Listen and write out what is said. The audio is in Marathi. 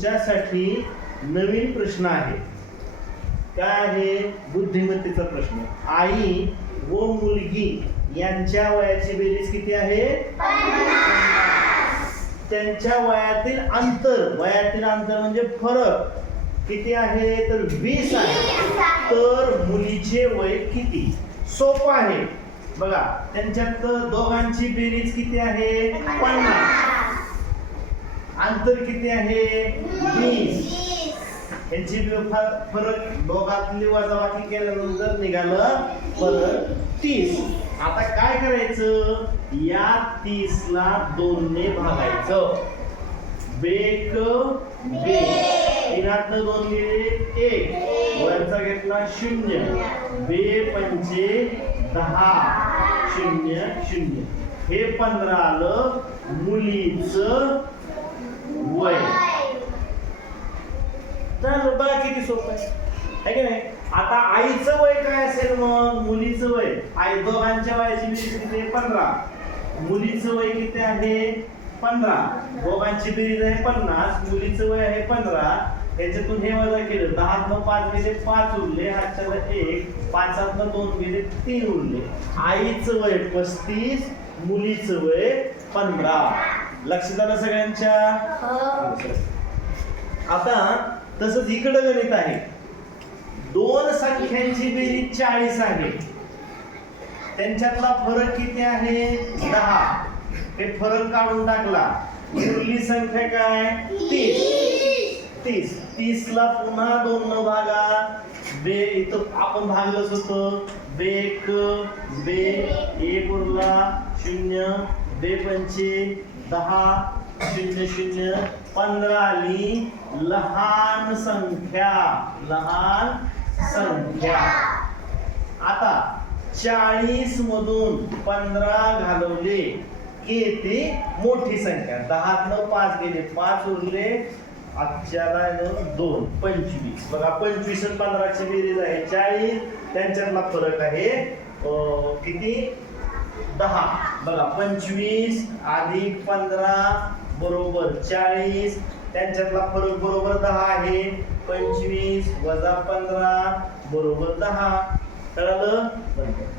तुमच्यासाठी नवीन प्रश्न आहे. काय आहे? बुद्धिमत्तेचा प्रश्न. आई व मुलगी यांच्या वयाची बेरीज किती आहे? 50. त्यांच्या वयातील अंतर म्हणजे फरक किती आहे? तर 20 आहे. तर मुलीचे वय किती? सोपं आहे बघा. त्यांच्यात दोघांची बेरीज किती आहे? 50. अंतर किती आहे? 20. यांची फरक दोघातली वजाबाकी केल्यानंतर निघालं फरक 30. आता काय करायचं? या 30 ला 2 ने भागायचं. बेक बे 3 2 गेले 1, वरचा घेतला 0, बे पंचे 10, 0 0. हे 15 आलं मुलीचं वय. झालं. बघा किती सोपं आहे की नाही? आता आईचं वय काय असेल? मग मुलीचं वय, आई दोघांच्या वयाची बेरीज किती? 15. मुलीचं वय किती आहे? 15. दोघांची बेरीज आहे 50. मुलीचं वय आहे 15. त्याच्यातून हे वजा केलं, 10 5 गेले 5 उरले, हातच्याला 1, 5 2 गेले 3 उरले. आईचं वय 35, मुलीचं वय 15. लक्षात आलं सगळ्यांच्या? आता तसंच इकडं गणित आहे. 2 संख्यांची बेरीज 40 आहे. त्यांच्यातला फरक किती आहे? 10. हे फरक काढून टाकला. उरली संख्या काय? 30. 30 ला पुन्हा 2 न भागा. बे इथं आपण भागलंच होतं. बेक बे 1 उरला 0, बे पंचे 10, 0 0, 15 आली. लहान संख्या. आता 40 मधून 15 घालवले की येते मोठी संख्या. 10 5 गेले 5 उरले, आजच्याला 2 25. बघा 25 आणि 15 ची बेरीज आहे 40. त्यांच्यातला फरक आहे किती? 10. बघा 25 अधिक 15 बरोबर 40. त्यांच्यातला फरक बरोबर 10 आहे. 25 वजा 15 बरोबर 10. कळलं?